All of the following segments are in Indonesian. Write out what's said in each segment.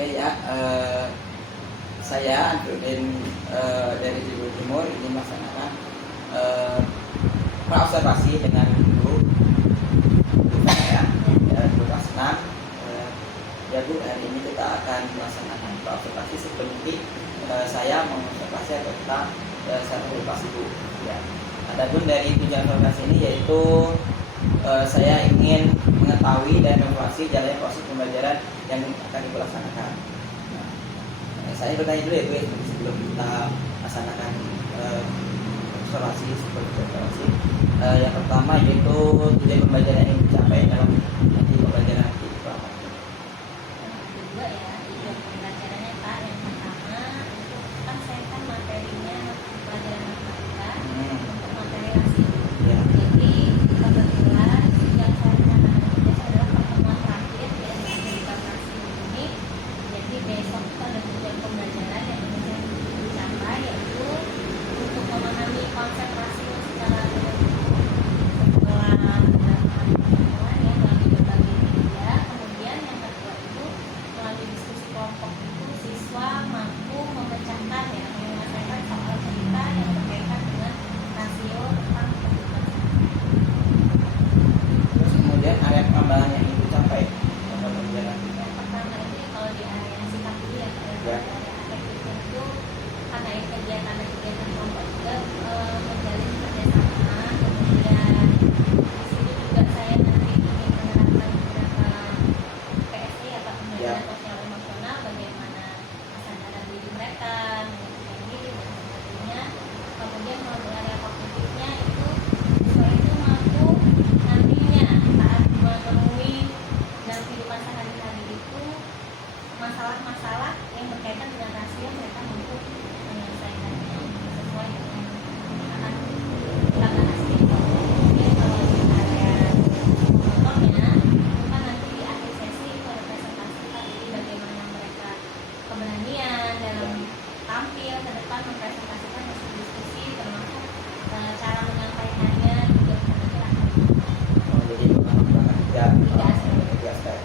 Oke ya, saya Anturin dari Cibubur Timur ini melaksanakan praobservasi dengan guru saya, guru kelas 6. Ya Bu, hari ini kita akan melaksanakan praobservasi seperti saya mengobservasi tentang sertifikasi Bu. Ya. Adapun dari tujuan observasi ini yaitu saya ingin mengetahui dan mengevaluasi jalannya proses pembelajaran yang akan dilaksanakan. Saya bertanya dulu ya Bu, sebelum kita laksanakan observasi seperti observasi. Yang pertama yaitu tujuan pembelajaran yang dicapai dalam nanti pembelajaran nanti itu apa? Kedua ya, tujuan pembelajarannya Pak. Yang pertama itu kan saya kan materinya pelajaran matematika untuk materi rasio. Ya. Jadi kebetulan yang saya rencanakan itu adalah pertemuan terakhir ya dengan rasio ini. Jadi besok itu ada tujuan pembelajaran yang ingin dicapai yaitu untuk memahami konsep rasio secara setelah pertemuan ya melalui berbagai media. Kemudian yang kedua itu melalui diskusi kelompok itu siswa mampu memecahkan ya menyelesaikan soal cerita yang berkaitan dengan rasio tentang kehidupan. Terus kemudian area pengembangan yang itu capai dalam pembelajaran. Yang pertama itu kalau di area sikap dulu ya Pak, Ya. area afektif itu karena kegiatan kelompok juga menjalin kerjasama. Kemudian di sini juga saya nanti ingin menerapkan beberapa PSE ya Pak, pembelajaran sosial emosional, bagaimana kesadaran diri mereka, mengendalikan diri dan sebagainya. Kemudian kalau di area kognitifnya itu siswa itu mampu nantinya saat menemui dalam kehidupan sehari-hari itu masalah-masalah yang berkaitan dengan rasio, mereka mampu menyelesaikannya sesuai dengan akan silakan asli. Kemudian kalau di area motornya itu kan nanti di akhir sesi itu ada presentasi Pak, jadi bagaimana mereka keberanian dalam tampil ke depan mempresentasikan hasil diskusi, termasuk cara menyampaikannya juga nanti akan Jadi pengembangan tiga Tiga aspek.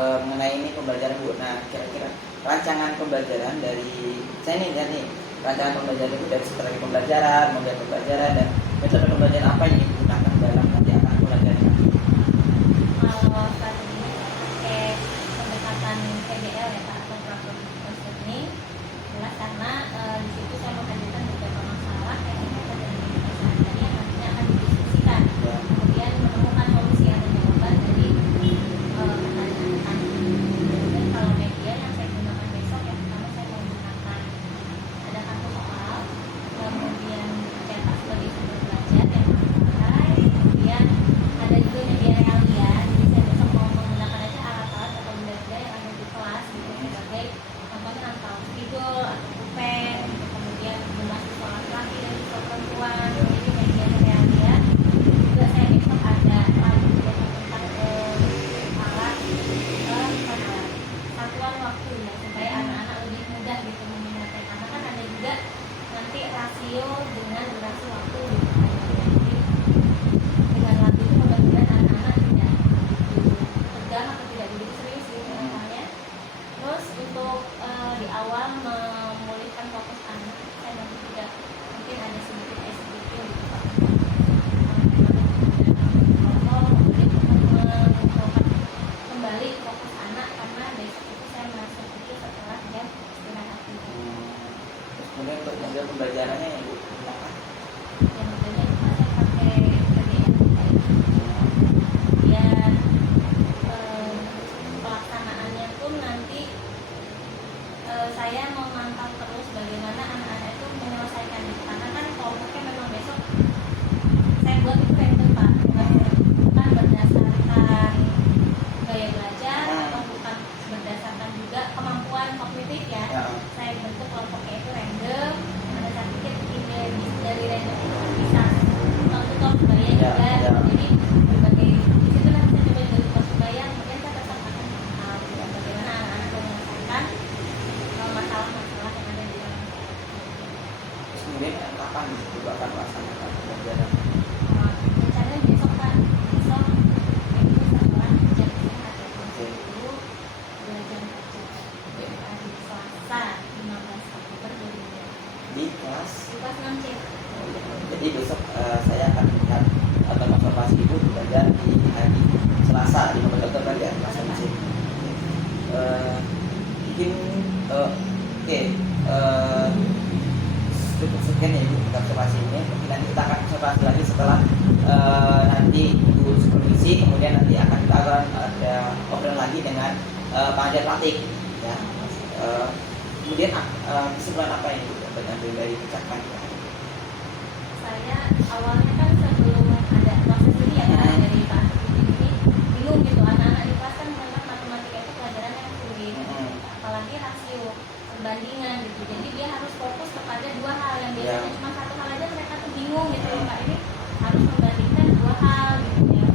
Mengenai ini pembelajaran Bu. Nah, kira-kira rancangan pembelajaran dari saya nih rancangan pembelajaran itu dari strategi pembelajaran, model pembelajaran dan metode pembelajaran apa yang digunakan dalam nanti akan pembelajaran. kalau strateginya pakai pendekatan PBL ya Pak, atau problem solving. Jelas karena di situ saya menghadirkan beberapa masalah yang berkaitan dengan kehidupan sehari-hari yang nantinya akan didiskusikan. Ya. Kemudian menemukan solusi atau jawaban dari pertanyaan tadi. Kemudian kalau media yang saya gunakan besok, yang pertama saya menggunakan ada kartu soal, kemudian cetak sebagai sumber belajar yang dipakai, kemudian ada juga media realia. Jadi saya besok mau menggunakan aja alat-alat atau benda-benda yang ada di kelas gitu, sebagai contohnya atau spidol atau pulpen, kemudian mahasiswa laki-laki dan siswa perempuan. Jadi media realia juga saya besok ada juga tentang alat satuan waktu ya, supaya anak-anak lebih mudah gitu mengingatnya, karena kan ada juga nanti rasio dengan durasi waktu gitu. Jadi dengan lagu itu mudah-mudahan anak-anak tidak tegang atau tidak begitu serius gitu misalnya. Terus untuk di awal memulihkan fokus anak, saya nanti juga mungkin ada sedikit SBQ gitu Pak. Kemudian mengumpulkan kembali fokus anak, karena besok itu saya merasa itu setelah jam istirahat itu. Terus kemudian untuk model pembelajarannya yang Bu gunakan. Yang modelnya itu saya pakai PDM. Kemudian pelaksanaannya pun nanti saya memantau terus bagaimana anak-anak itu menyelesaikan itu, karena kan kelompoknya memang besok saya buat itu random Pak, bukan berdasarkan gaya belajar atau bukan berdasarkan juga kemampuan kognitif ya. Ya. Saya bentuk kelompoknya itu random. Ada saya pikir ide dari random itu kan bisa tutor sebaya juga. Ya. Jadi berbagai disitulah saya coba dari tutor sebaya, kemudian saya tetap akan mengenal bagaimana anak-anak menyelesaikan masalah-masalah yang ada di dalam. Terus kemudian kapan Bu akan melaksanakan pembelajaran? Rencananya besok Pak, besok itu setelah jam istirahat ya, jam 10 belajar kerja. kelas. Di kelas 6C. Jadi besok saya akan melihat atau observasi ibu belajar di hari Selasa di Bapak Dokter tadi ya, kelas 6C. Mungkin oke, cukup sekian ya ibu untuk observasi ini. Mungkin nanti kita akan observasi lagi setelah nanti ibu supervisi, kemudian nanti akan kita akan ada obrolan lagi dengan pengajar praktik ya. Kemudian kesimpulan apa yang ibu dapat ambil dari ucapan Saya awalnya kan sebelum ada proses ini ya Kak, dari Pak ini bingung gitu, anak-anak di kelas kan memang matematika itu pelajaran yang sulit, apalagi rasio perbandingan gitu, jadi dia harus fokus kepada dua hal yang biasanya cuma satu hal aja mereka tuh bingung gitu loh Kak, ini harus membandingkan dua hal gitu ya.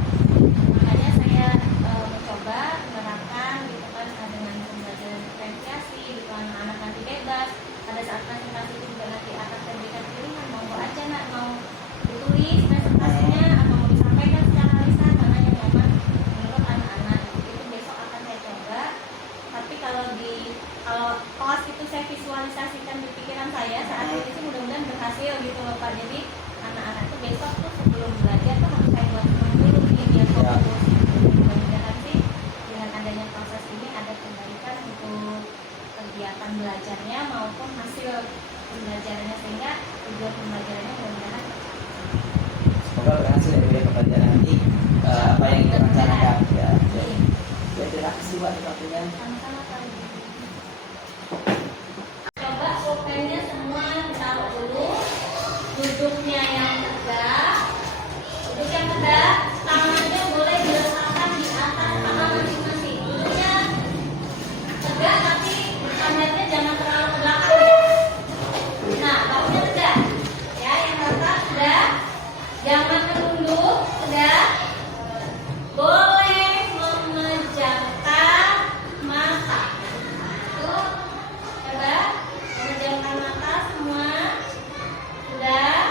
Makanya saya mencoba menerapkan gitu kan dengan pembelajaran diferensiasi gitu, anak-anak nanti bebas pada saat presentasi itu juga nanti akan saya berikan pilihan mau aja nak, mau ditulis presentasinya atau mau disampaikan secara lisan, mana yang nyaman menurut anak-anak. Itu besok akan saya coba. Tapi kalau kelas itu saya visualisasikan di pikiran saya saat ini sih mudah-mudahan berhasil gitu loh Pak. Jadi anak-anak tuh besok tuh sebelum belajar tuh harus saya buat dulu nih biar fokus. Mudah-mudahan sih dengan adanya proses ini ada kebaikan untuk kegiatan belajarnya maupun hasil pembelajarannya, sehingga tujuan pembelajarannya mudah-mudahan semoga berhasil ya dari pembelajaran nanti apa yang kita rencanakan ya. Terima kasih buat waktunya. sama-sama Pak. Coba pulpennya semua ditaruh dulu, duduknya yang tegak, duduk yang tegak, tangannya boleh diletakkan di atas paha masing-masing. Duduknya tegak tapi tangannya jangan terlalu ke belakang ya. Nah, bahunya tegak ya, yang rata tegak, jangan menunduk, tegak. Boleh memejamkan mata. Tuh, coba memejamkan mata semua. Sudah.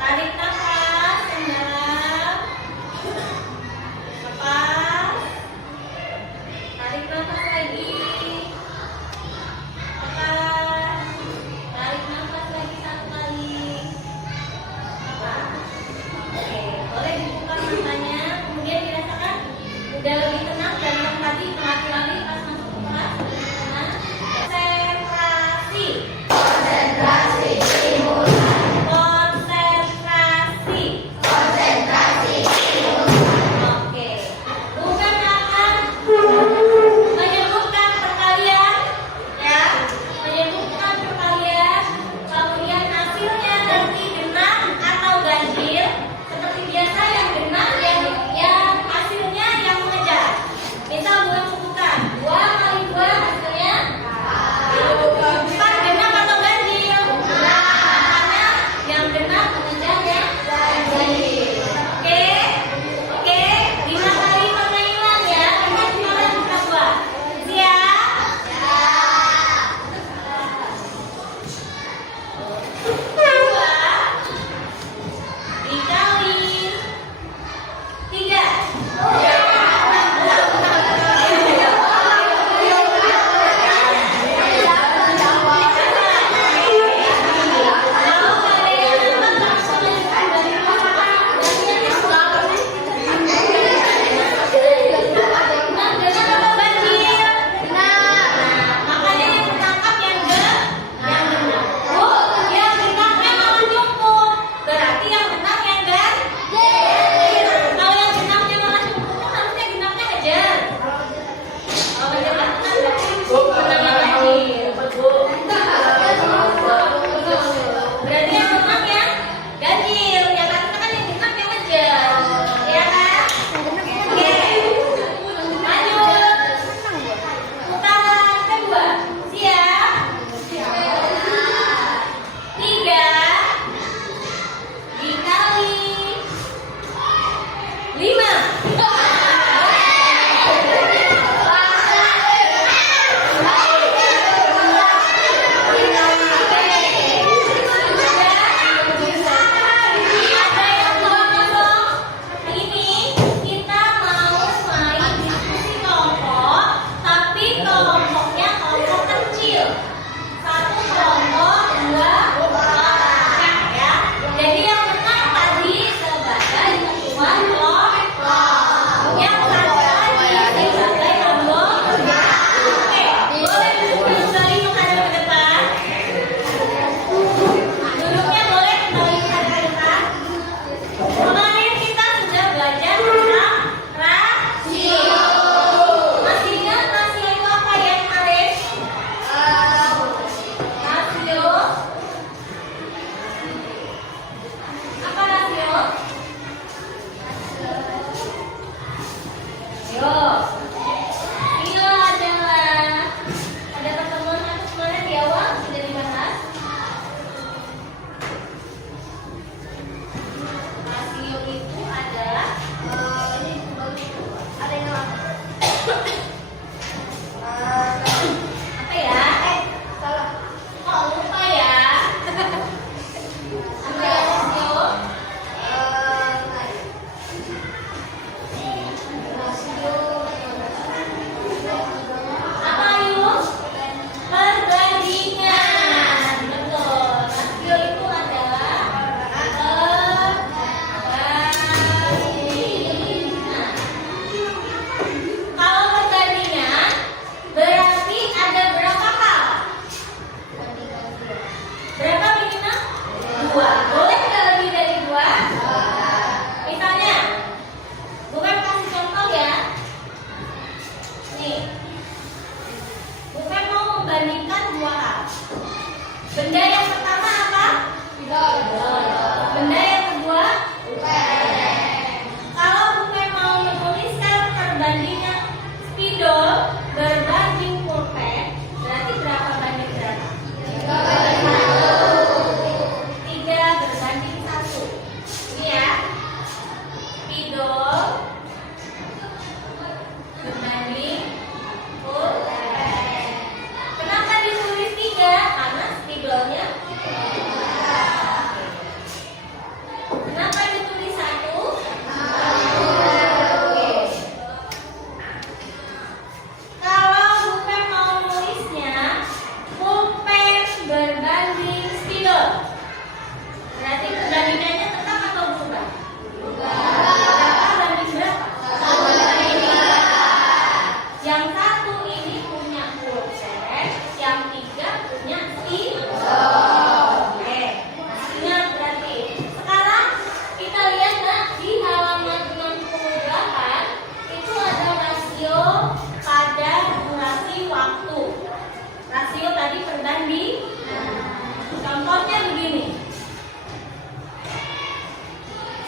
Tarik nafas yang dalam. Lepas. Tarik nafas lagi. Lepas. Tarik nafas lagi satu kali. Lepas. Oke, boleh dibuka matanya, kemudian dirasakan udah lebih tenang dan yang tadi berlari-lari pas masuk ke kelas lebih tenang. Konsentrasi. Konsentrasi. Konsentrasi. Konsentrasi. Oke. Bukan akan menyebutkan membandingkan dua hal. Benda yang pertama apa? Benda yang kedua? Kalau bukan mau menuliskan perbandingan spidol berbanding pulpen, berarti berapa banding berapa? 3 berbanding 1. Ini ya. Spidol berbanding pulpen. Kenapa ditulis 3? Karena spidolnya. Kenapa ditulis 1? Kalau bukan mau nulisnya pulpen berbanding spidol, berarti perbandingannya tetap atau berubah? Berapa banding berapa? Yang satu ini punya pulpen, yang 3 punya spidol. Oke, ingat berarti. Sekarang kita lihat nah, di halaman 68 itu ada rasio pada durasi waktu. Rasio tadi berbanding. Contohnya begini.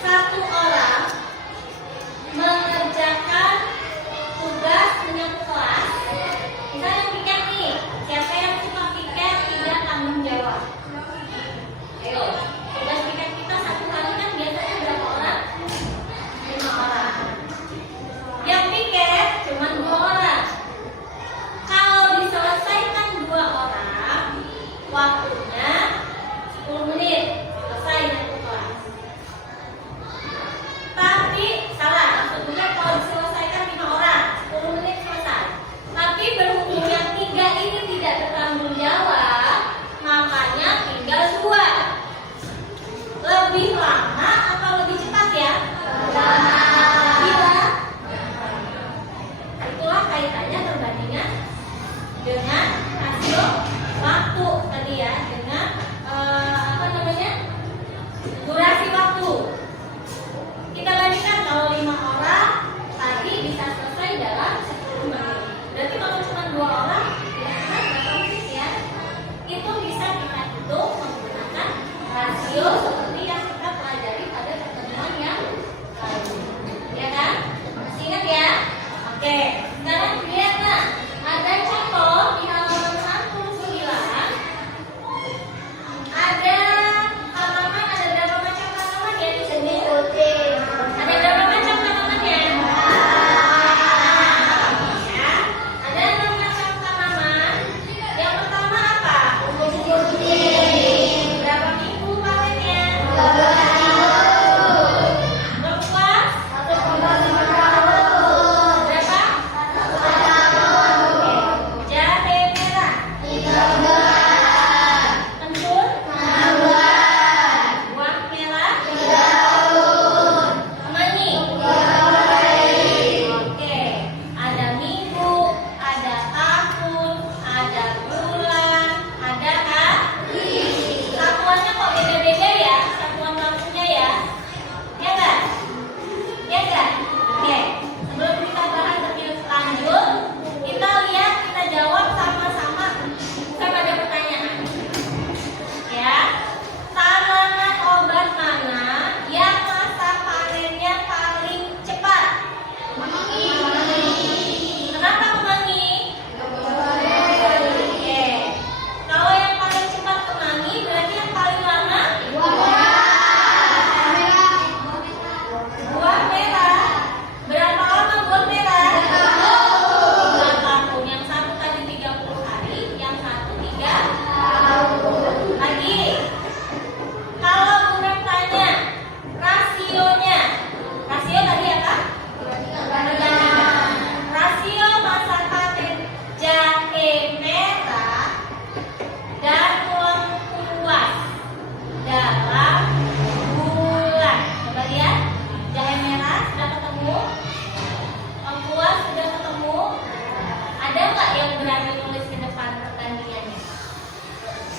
Satu orang mengerjakan tugas punya kelas. Misalnya piket nih, siapa yang suka piket tidak tanggung jawab. Ayo, tugas piket kita satu kali kan biasanya berapa orang? 5 orang. Yang piket cuma 2 orang. Kalau diselesaikan 2 orang, waktunya 10 menit selesai satu kelas. Tapi salah, maksudnya kalau diselesaikan 5 orang, 10 menit selesai. Tapi berhubung yang 3 ini tidak bertanggung jawab, makanya tinggal 2. Lebih lama atau lebih cepat ya? Bila itulah kaitannya perbandingan dengan rasio waktu tadi ya, dengan apa namanya, durasi waktu. Kita bandingkan kalau 5 orang tadi bisa selesai dalam 10 menit. Berarti kalau cuma 2 orang kira-kira berapa menit ya? Itu bisa kita hitung menggunakan rasio seperti yang kita pelajari pada pertemuan yang lalu. Ya kan? Masih ingat ya? Oke, sekarang lihat nah, ada contoh di halaman 69. Ada tanaman, ada berapa macam tanaman ya di sini? Ada berapa macam tanamannya? Ya, ada 6 macam tanaman. Yang pertama apa? Berapa minggu panennya? Berpuas? Berapa? Jahe merah. Kendur? Buah merah? Kemangi? Oke, ada minggu, ada tahun, ada bulan, ada hari. Satuannya kok beda-beda ya, satuan waktunya ya. Ya enggak? Ya enggak? Oke, sebelum kita bahas lebih lanjut, kita lihat, kita jawab sama-sama. Kan ada pertanyaan. Ya, tanaman obat mana yang masa panennya paling cepat? Kenapa kemangi? Oke. Kalau yang paling cepat kemangi, berarti yang paling lama? Buah merah. Berapa lama buah merah? 2 tahun. Yang satu tadi 30 hari, yang satu 3 lagi. Kalau Bunda tanya rasionya, rasio tadi apa? Rasio masa panen jahe merah dan lengkuas dalam bulan. Coba lihat, jahe merah sudah ketemu, lengkuas sudah ketemu. Ada nggak yang berani nulis ke depan pertandingannya?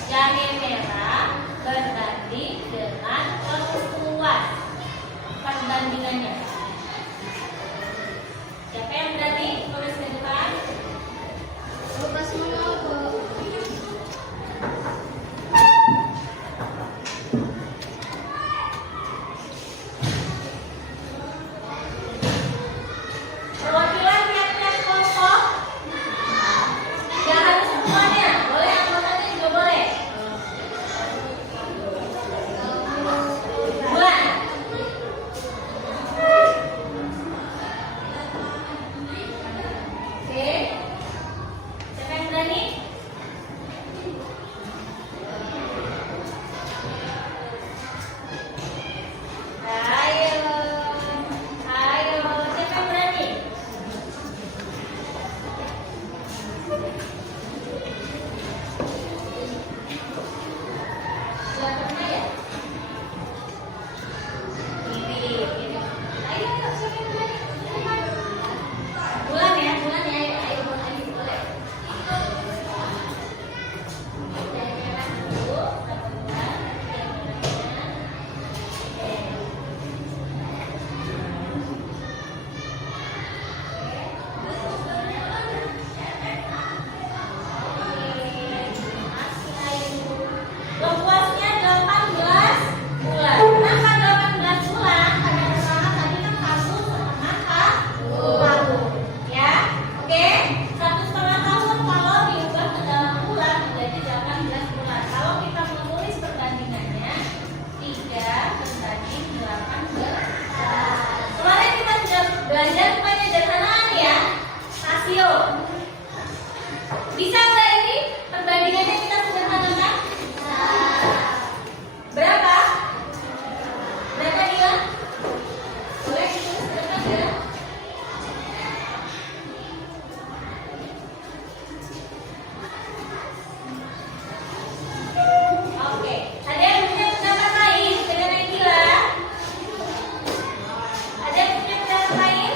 Jahe merah berbanding dengan lengkuas. Perbandingannya. Siapa yang berani tulis ke depan? Lupa semua. Bisa nggak ini perbandingannya kita sederhanakan? Berapa? Berapa Dila? Boleh dituliskan ya? Oke, ada yang punya pendapat lain dengan Dila? Ada yang punya pendapat lain?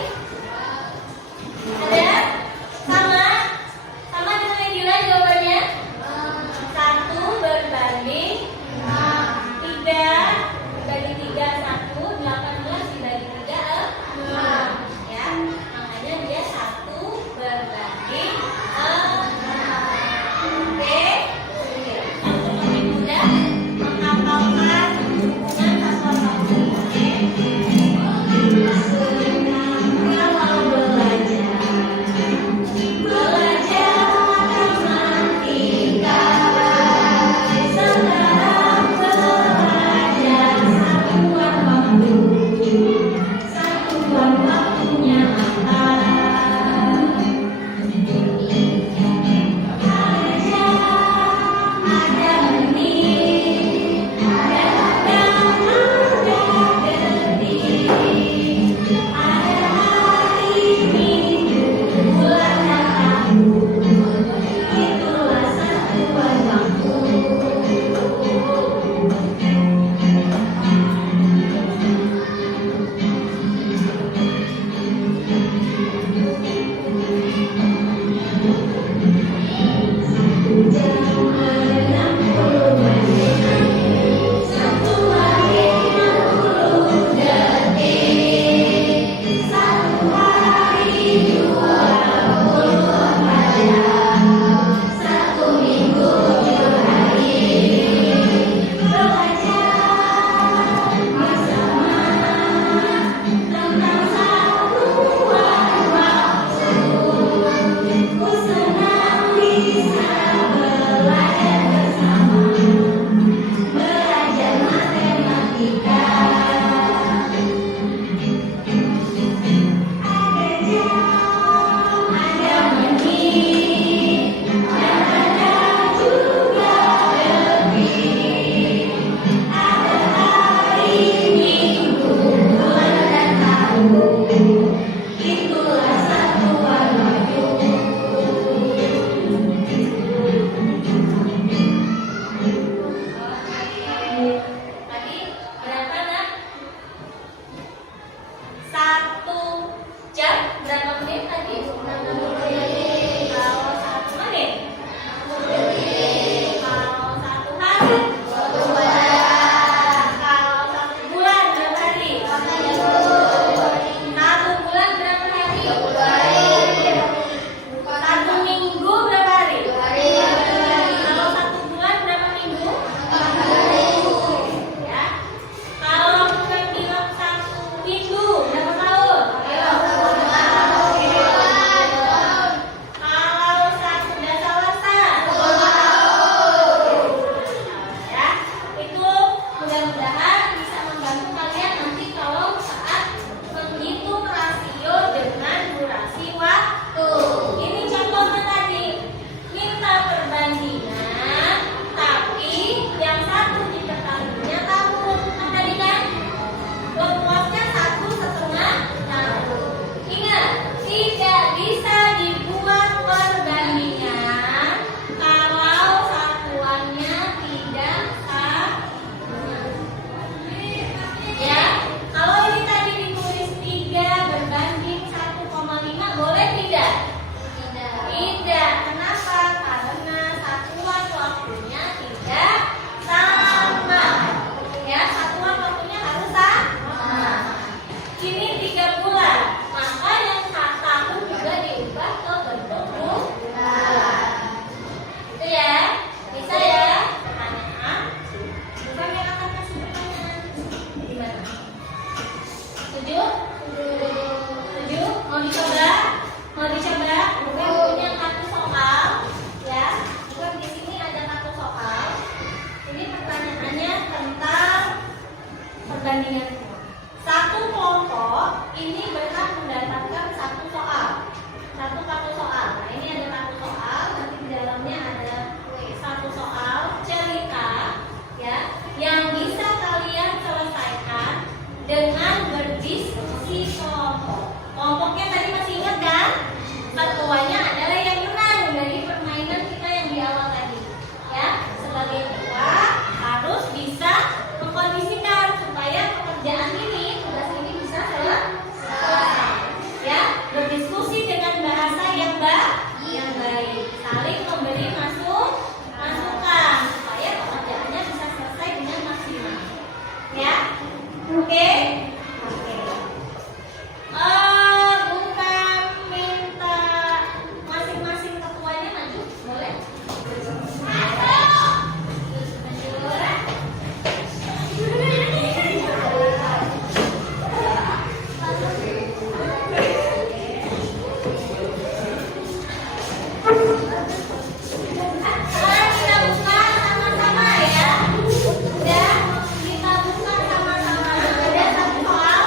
Ada? Sama? Sama dengan Dila jawabannya? Sekarang kita buka sama-sama ya. Udah, kita buka sama-sama. Ada satu soal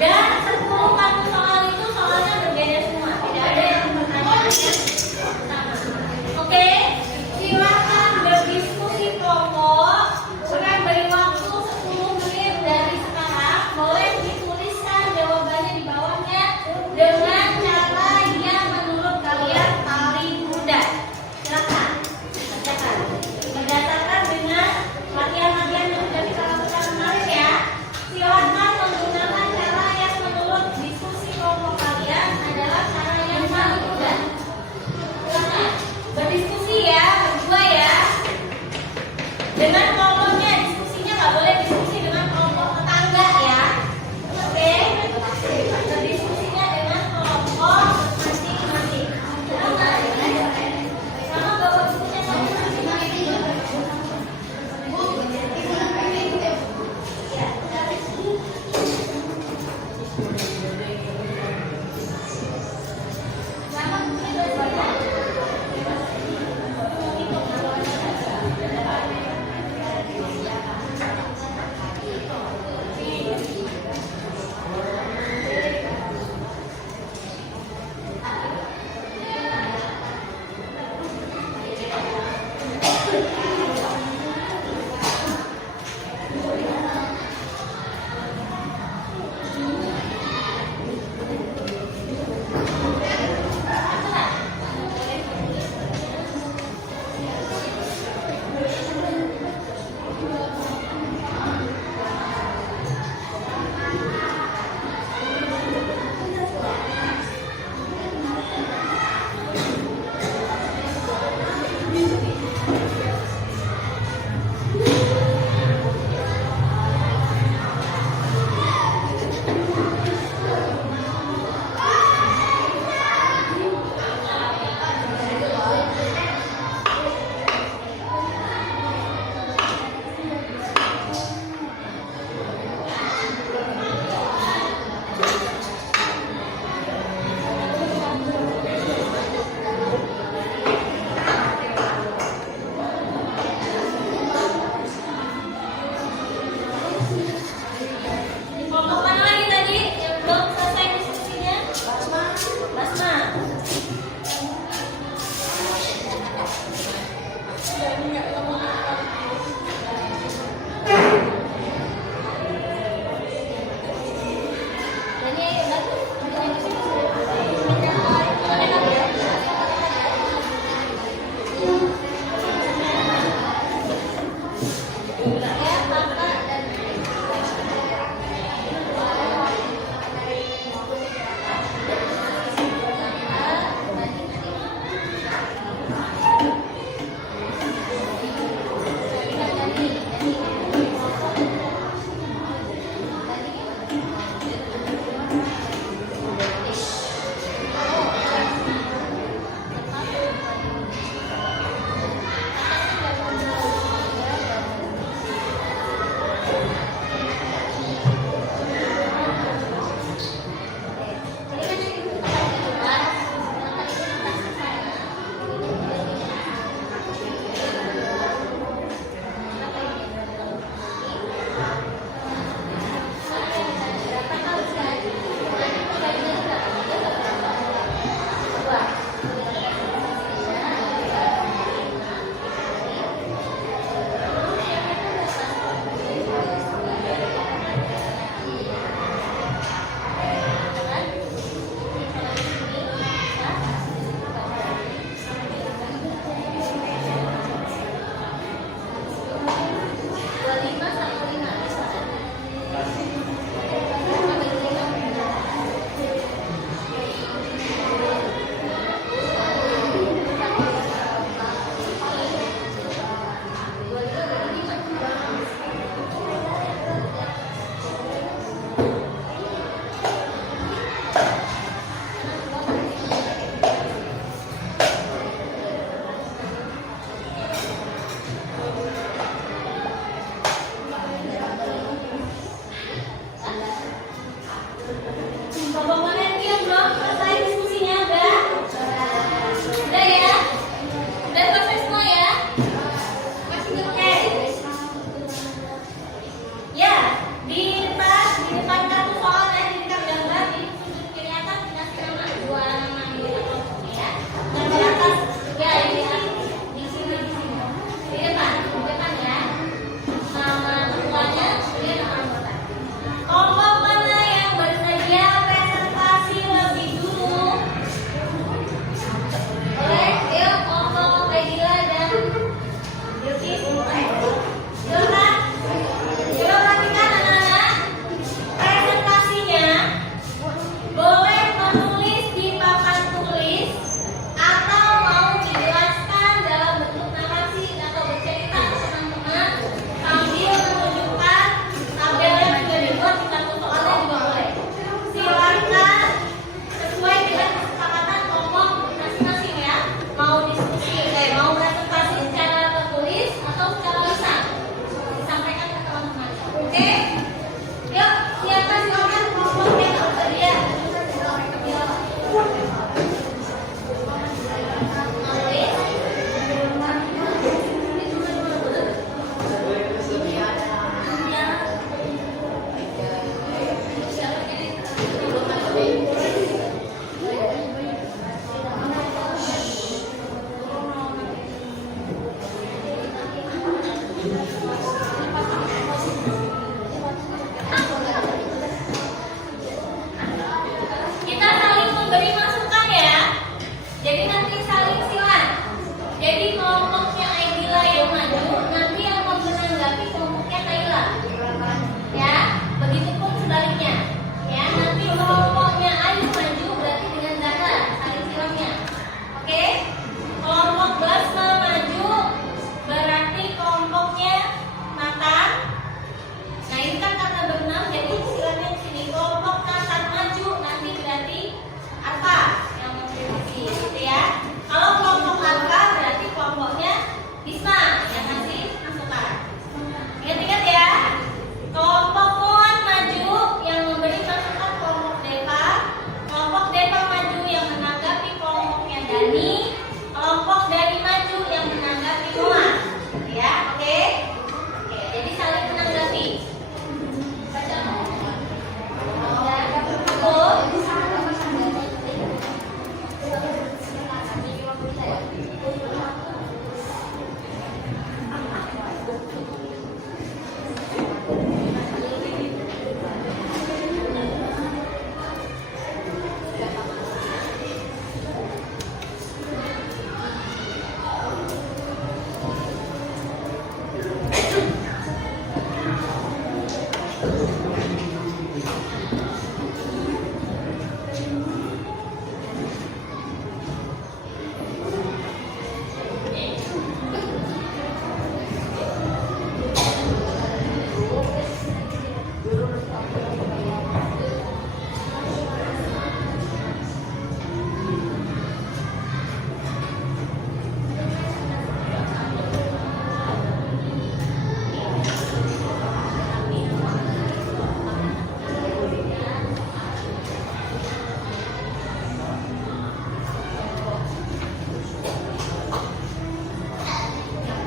dan 10 kartu soal itu soalnya berbeda semua. Tidak ada yang pertanyaannya sama. Oke, silakan berdiskusi kelompok. Saya beri waktu 10 menit dari sekarang. Boleh dituliskan jawabannya di bawahnya dengan cara yang menurut kalian paling mudah.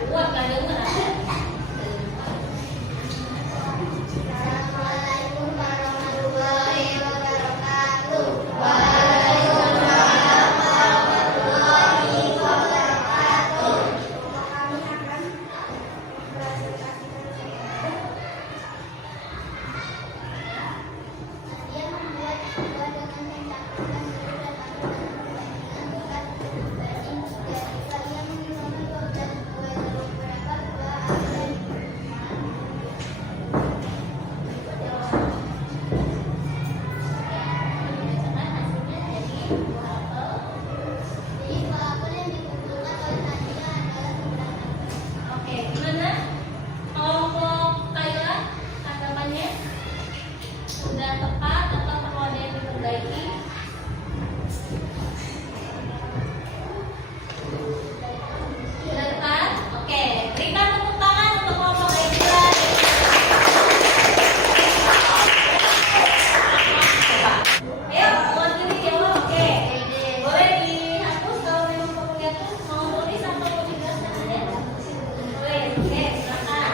Kuat gak denger ada? Assalamualaikum warahmatullahi wabarakatuh. Kami akan dia membuat sebuah dengan cetakan saya menggunakan dan beberapa buah jadi buah apel yang dikumpulkan oleh Nadia adalah Oke, gimana? Kelompok Thailand tanggapannya? Sudah tepat atau perlu ada yang diperbaiki? Sudah tepat? Oke, berikan tepuk tangan untuk kelompok Thailand. Ayo, buat ini jawab. Oke, boleh dihapus kalau memang perlunya tuh mau tulis atau mau dijelaskan ya? Boleh, oke, silakan.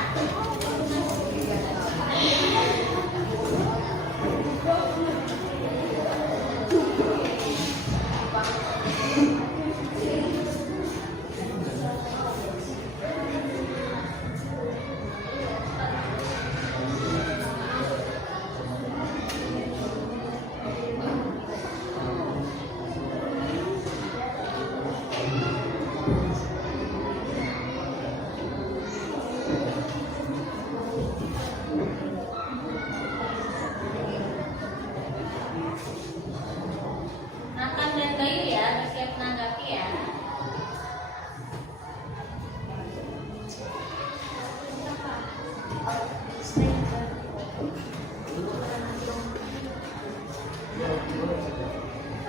Nathan dan Bayu ya, bersiap menanggapi ya.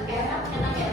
Oke, enak ya?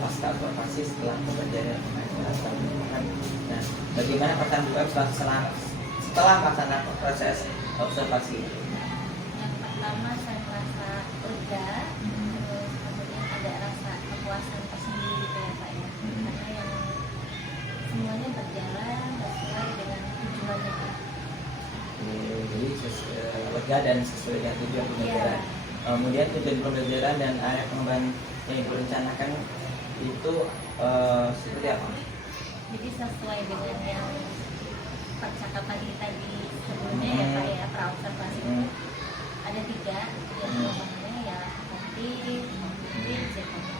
pasca observasi setelah pembelajaran kan. Nah, bagaimana perasaan Bu M setelah melaksanakan proses observasi? Yang pertama saya merasa lega, terus kemudian ada rasa kepuasan tersendiri gitu ya Pak ya, karena yang semuanya berjalan sesuai dengan tujuannya Pak. Jadi lega dan sesuai dengan tujuan pembelajaran. Kemudian tujuan pembelajaran dan area pengembangan yang Ibu rencanakan itu seperti apa? Jadi sesuai dengan yang percakapan kita di sebelumnya ya Pak ya, praobservasi itu ada 3 yang pengembangannya ya kognitif,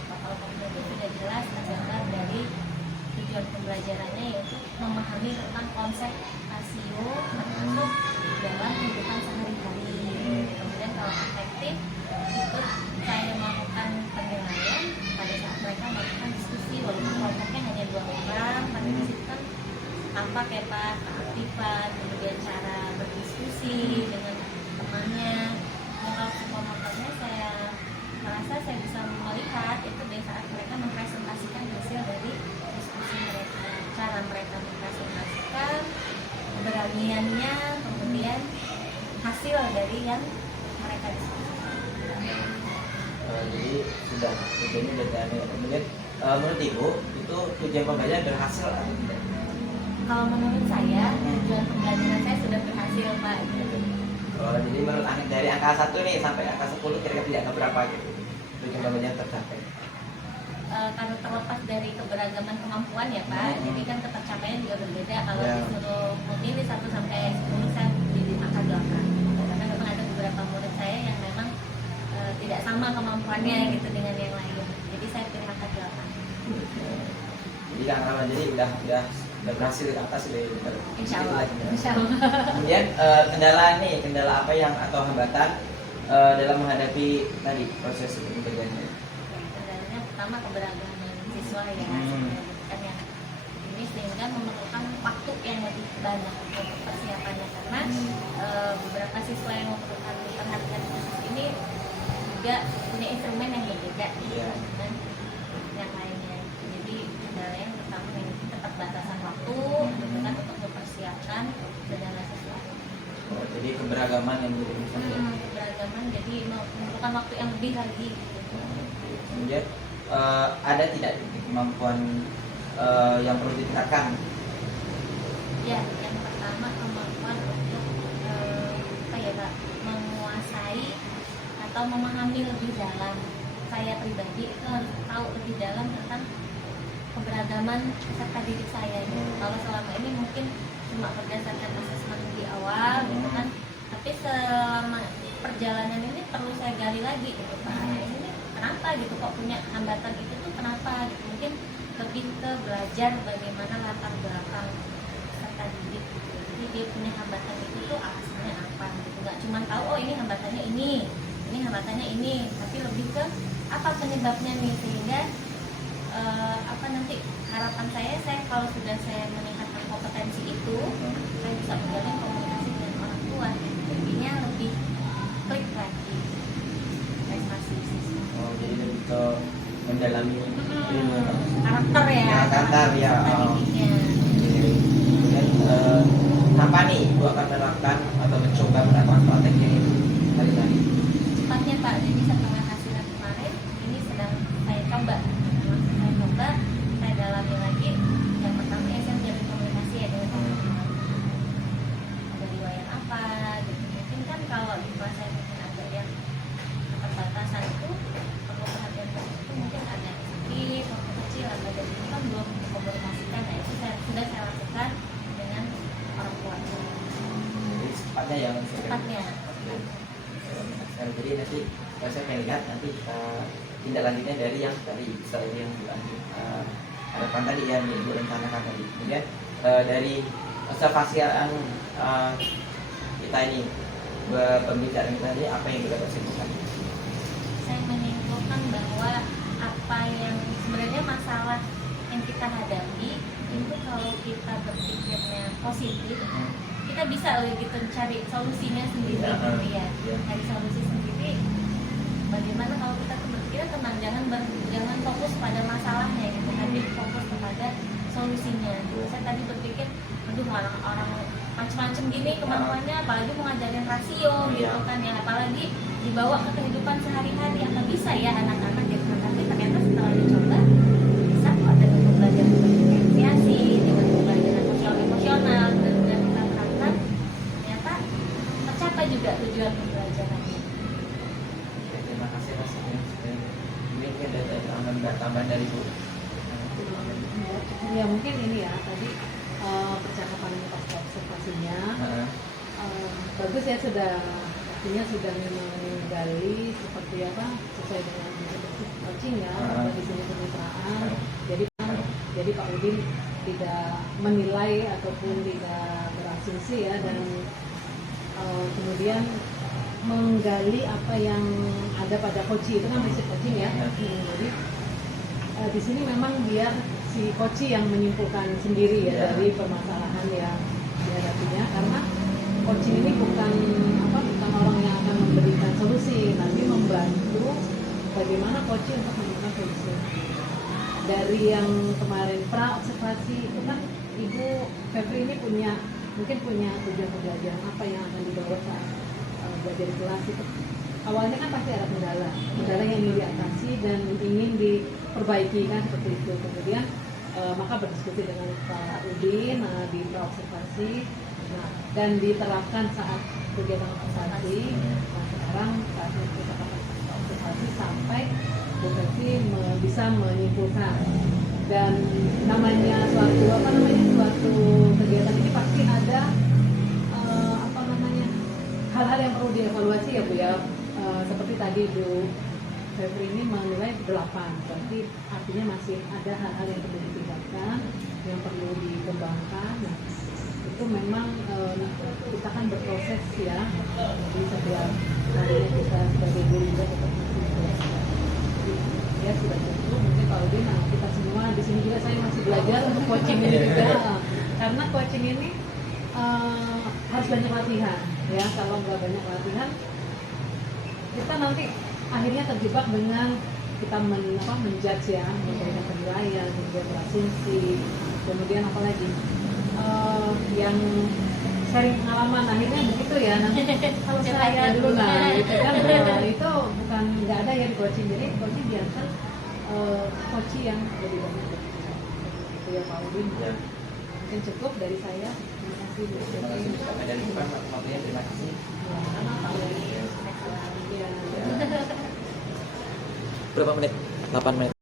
kalau kognitif sudah jelas adalah dari tujuan pembelajarannya yaitu memahami tentang konsep rasio termasuk dalam kehidupan sehari-hari. Kemudian kalau afektif itu saya melakukan penilaian pada saat mereka melakukan diskusi walaupun kelompoknya hanya 2 orang, tapi di situ kan tampak ya Pak keaktifan, kemudian cara berdiskusi dengan temannya. Nah, kalau psikomotornya saya merasa saya bisa melihat itu dari saat mereka mempresentasikan hasil dari diskusi mereka, cara mereka mempresentasikan, keberaniannya, kemudian hasil dari yang mereka diskusikan. Jadi sudah tujuannya sudah kami. Kemudian menurut Ibu itu tujuan pembelajaran berhasil atau tidak? Kalau menurut saya tujuan pembelajaran saya sudah berhasil Pak. Jadi menurut Anik dari angka 1 nih sampai angka 10 kira-kira tidak berapa gitu tujuan pembelajaran tercapai? Karena terlepas dari keberagaman kemampuan ya Pak, jadi kan ketercapaiannya juga berbeda. Kalau disuruh memilih 1 sampai 10 saya di angka 8 karena memang ada beberapa murid saya yang memang tidak sama kemampuannya gitu dengan yang lain, jadi saya pilih angka 8. Jadi angka jadi udah berhasil di atas sudah Insya Allah. Insya Allah. Kemudian kendala apa yang atau hambatan dalam menghadapi tadi proses pembelajaran? Kendalanya pertama keberagaman siswa ya, kan yang ini sehingga memerlukan waktu yang lebih banyak untuk persiapannya karena beberapa siswa yang memerlukan perhatian khusus ini juga punya instrumen yang berbeda dengan yang lainnya. Jadi kendala yang pertama ini keterbatasan waktu dengan untuk mempersiapkan segala sesuatu. Jadi keberagaman yang menjadi Keberagaman jadi memerlukan waktu yang lebih lagi. Kemudian ada tidak kemampuan yang perlu ditingkatkan? Ya, yang pertama kemampuan untuk apa ya Pak, menguasai atau memahami lebih dalam. Saya pribadi itu harus tahu lebih dalam tentang keberagaman peserta didik saya. Kalau selama ini mungkin cuma berdasarkan asesmen di awal gitu kan, tapi selama perjalanan ini perlu saya gali lagi gitu Pak. Ini kenapa gitu kok punya hambatan itu tuh kenapa gitu. Mungkin lebih ke belajar bagaimana latar belakang peserta didik gitu. Jadi dia punya hambatan itu tuh alasannya apa gitu. Nggak cuma tahu oh ini hambatannya ini hambatannya ini, tapi lebih ke apa penyebabnya nih sehingga apa nanti harapan saya kalau sudah saya meningkatkan kompetensi itu saya bisa menjalin komunikasi dengan orang tua, jadinya lebih klik lagi prestasi siswa. Jadi lebih ke mendalami karakter ya. Karakter ya. Kemudian apa nih Ibu akan melakukan atau mencoba melakukan strategi ini hari-hari? Cepatnya Pak, jadi setelah hasilnya kemarin ini sedang saya coba. Saya dalami lagi. Yang pertama ya saya menjalin komunikasi ya dengan teman-teman. Ada riwayat apa gitu. Mungkin kan kalau di kelas saya mungkin ada yang keterbatasan itu perlu perhatian khusus itu mungkin ada sedikit waktu kecil atau dari itu kan belum dikomunikasikan. Nah itu sudah saya lakukan dengan orang tua. Jadi cepatnya yang Cepatnya. Jadi nanti saya pengen lihat nanti tindak lanjutnya dari yang tadi selain yang harapan tadi yang Ibu rencanakan tadi. Kemudian dari observasi kita ini pembicaraan kita tadi apa yang kita simpulkan? Saya menyimpulkan bahwa apa yang sebenarnya masalah yang kita hadapi itu kalau kita berpikirnya positif kita bisa gitu cari solusinya sendiri gitu ya. Cari solusi sendiri. Bagaimana kalau kita berpikir tenang, jangan fokus pada masalahnya gitu, tapi fokus kepada solusinya. Saya tadi berpikir, aduh orang macam-macam gini kemampuannya, apalagi mau ngajarin rasio gitu kan ya, apalagi dibawa ke kehidupan sehari-hari, apa bisa ya anak-anak gitu. Tapi ternyata setelah dicoba bisa kok, ada pembelajaran diferensiasi, dengan pembelajaran sosial-emosional, dan kita terapkan ternyata tercapai juga tujuan pembelajarannya. Oke, terima kasih Mas. Ini mungkin ada tambahan dari Bu. Ya mungkin ini ya tadi percakapan pas observasinya bagus ya, sudah artinya sudah memang menggali seperti apa sesuai dengan bentuk coaching ya, di sini kemitraan. Jadi Pak Udin tidak menilai ataupun tidak berasumsi ya, dan kemudian menggali apa yang ada pada coaching, itu kan prinsip coaching ya. Jadi di sini memang biar si coach yang menyimpulkan sendiri ya dari permasalahan yang dihadapinya, karena coaching ini bukan orang yang akan memberikan solusi, tapi membantu bagaimana coaching untuk menemukan solusi. Dari yang kemarin pra observasi itu kan Ibu Febri ini mungkin punya tujuan pembelajaran apa yang akan dibawa saat belajar di kelas itu. Awalnya kan pasti ada kendala yang ingin diatasi dan ingin diperbaiki kan, seperti itu. Kemudian maka berdiskusi dengan Pak Udin di observasi, dan diterapkan saat kegiatan observasi. Nah sekarang saat kita observasi sampai Bu Febri bisa menyimpulkan, dan namanya suatu kegiatan ini pasti ada hal-hal yang perlu dievaluasi ya Bu ya. Seperti tadi Bu Febri ini menilai 8, berarti artinya masih ada hal-hal yang perlu ditingkatkan, yang perlu dikembangkan. Nah, itu memang kita kan berproses ya, jadi setiap harinya kita sebagai guru juga tetap masih belajar. Jadi ya sudah cukup, mungkin Pak Udin, kita semua di sini juga saya masih belajar untuk coaching ini juga, karena coaching ini harus banyak latihan ya. Kalau nggak banyak latihan, kita nanti akhirnya terjebak dengan kita menjudge ya, memberikan penilaian, kemudian berasumsi, kemudian apalagi yang sharing pengalaman, akhirnya begitu ya, nanti kalau saya dulu gitu kan, itu bukan, nggak ada ya di coaching. Jadi coaching biarkan coach yang lebih banyak berbicara. Itu ya Pak Udin. Mungkin cukup dari saya. Terima kasih Bu. Terima kasih sampai dari Pak Maria, terima kasih. Sama Pak Udin. Ya. Berapa menit? 8 menit.